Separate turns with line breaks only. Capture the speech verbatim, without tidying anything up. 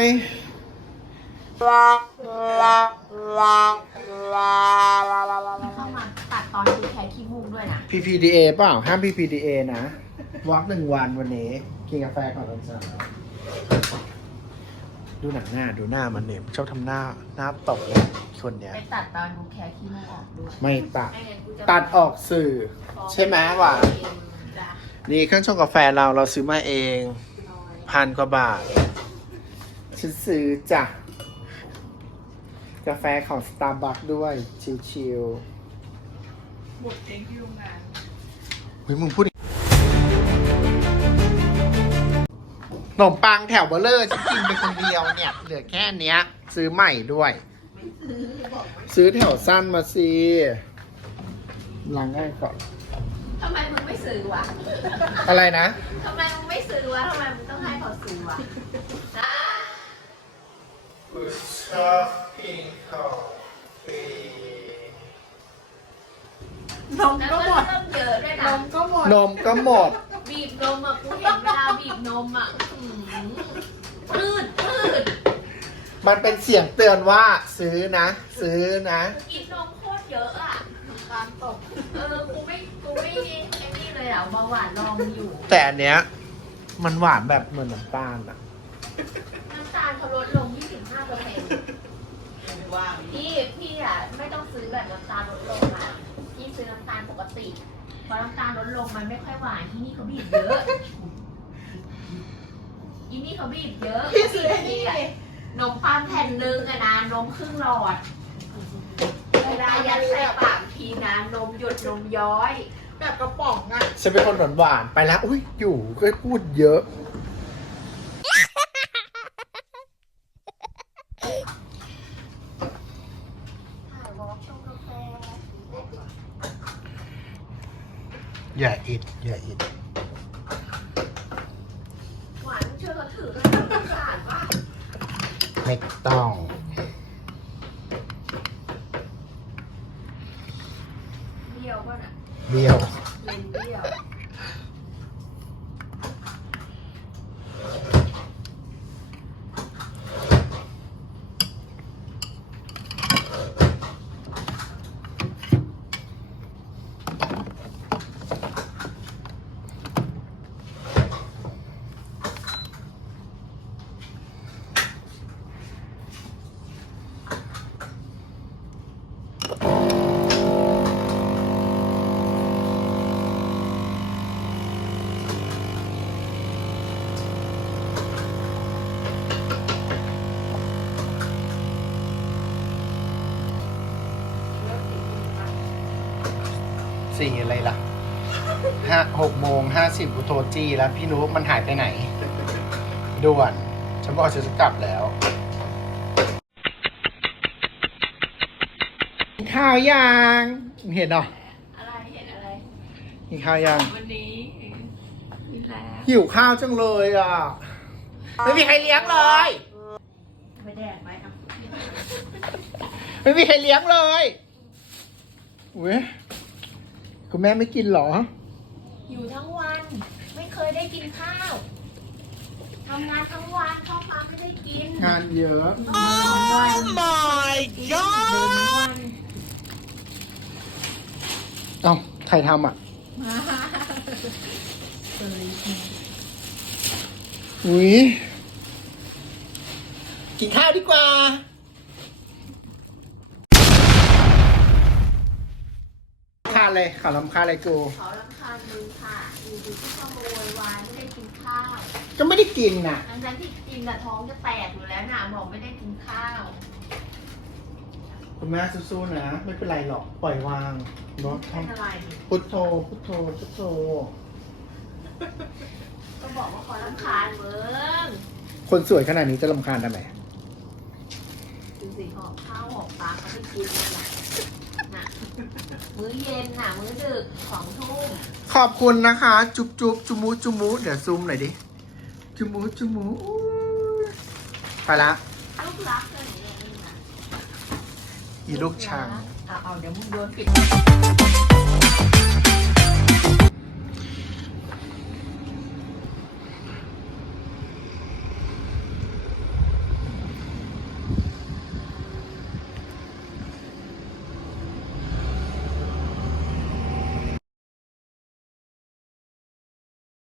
เข้ามาตัดตอนดูแค่ขี้มูกด้วยนะ
พี พี ดี เอ เปล่าห้าม พี พี ดี เอ นะวอล์กหนึ่งวันวันนี้กินกาแฟก่อนตอนเช้าดูหนังหน้าดูหน้ามันเนี่ยชอบทำหน้าหน้าตกเลยคนเนี้ย
ไปตัดตอนดูแค่ขี้มูกออกด้วย
ไม่ตัด
ไม่งั้นกูจะ
ตัดออกสื่อ ใช่ไหมวะ
จ้ะ
นี่เครื่องชงกาแฟเราเราซื้อมาเองพันกว่าบาทฉันซื้อจ้ะกาแฟของ Starbucks ด้วย ชิลๆ
บวกเองที่โรงงาน
เฮ้ยมึงพูดขนมปังแถวเบลเลอร์ฉันกินไปคนเดียวเนี่ย เหลือแค่เนี้ย ซื้อใหม่ด้วย ซื้อแถวสั้นมาสิล้างง่ายก่อน
ทำไมมึงไม่ซื้อวะ
อะไรนะ
ทำไมมึงไม่ซื้อวะทำไมมึงต้องให้เขาซื้อวะ
ชอบกินของฟรี
นม
แล้ว
ก็
ก็
หมด
เริ่มเยอะด้วย
น
นะ
มก็หมด
นมก็หมด
บีบนมอ่ะกูเห็นเวลาบีบนมอ่ะอื้อหือพืดพืด
มันเป็นเสียงเตือนว่าซื้อนะ ซื้อนะ
กินนมโคตรเยอะอ่ะ
การตก
เออ กูไม่ กูไม่ไอ้นี่เลยอ่ะเบาหวานรองอยู่
แต่อันเนี้ย มันหวานแบบเหมือนน้ำตาลอะ
น้ำตาลเขาลดลง ยี่สิบห้าเปอร์เซ็นต์
ว่าง
พี่ พี่อ่ะไม่ต้องซื้อแบบน้ำตาลลดลงอ่ะ พี่ซื้อน้ำตาลปกติ พอน้ำตาลลดลงมันไม่ค่อยหวาน ที่นี่เขาบีบเยอะ อีนี่เขาบีบเยอะ
พี่ซื้อไอ้นี่
อะนมปังแผ่นหนึงอะนะ นมครึ่งหลอด เวลายัดใส่ปากทีนะ นมหยดนมย้อย
แบบกระป๋องอ่ะ
ฉันเป็นคนหวานๆไปแล้ว อุ้ยอยู่ก็พูดเยอะ อย่าอิดอย่าอิด
หวานเชื่อเขาถือกันสงสารว่า
ไม่ต้อง
เบี้ยวป่ะน่ะ
เบี้ยว
เลนเบี้ยว
สี่อะไรล่ะห้าหกโมงห้าสิบกูโทรจี้แล้ว พี่นุ๊กมันหายไปไหน ด่วน ฉันบอกฉันจะกลับแล้วกินข้าวยังเห็นเหรอ
อะไรเห็นอะไร
กินข้าวยัง
วันนี้มีแล้ว
หิวข้าวจังเลยอ่ะ ไม่มีใครเลี้ยงเลย
ไปแดกไหมอ่ะ
ไม่มีใครเลี้ยงเลยเว้ยคุณแม่ไม่กินเหรอ
อยู่ทั้งวัน ไม่เคยได้กินข้าวทำงานทั้งวันเข้าพักไม่ได้กิน
งานเยอะ
โอ้ my god เดินทั้งวัน
เอ้าใครทำอ่ะ
เคยกิน
อุ้ยกินข้าวดีกว่าคาญเลยข่าวลำคาญอะไรกู
เขารำคาญมึงค่ะอยู่ดีที่เขาโวยวายไม่ได้กินข้าว
ก็ไม่ได้กินน่ะ
ทั้งๆที่กินแต่ท้องจะแตกอยู่แล้วน่ะบอกไม่ได้กินข้าว
คุณแม่สู้ๆนะ ไม่เป็นไรหรอก ปล่อยวางเนาะ
เป็นอะไร
พุทโธ พุทโธ พุทโธ
ก็บอกว่าขอรำคาญมึง
คนสวยขนาดนี้จะรำคาญทำไม
ดูสิหอบข้าวหอบปลาเขาไปกินนั่นน่ะน่ะมื้อเย็นน่ะ มื้อดึกสองทุ่ม
ขอบคุณนะคะ จุ๊บจุ๊บจุมูจุมูเดี๋ยวซูมหน่อยดิ จุมูจุมูอู้ไปละ
ลูกรักเลยอย่างนี้นะ
อีลูกช่าง
เอาเอาเดี๋ยวมึงโดนปิด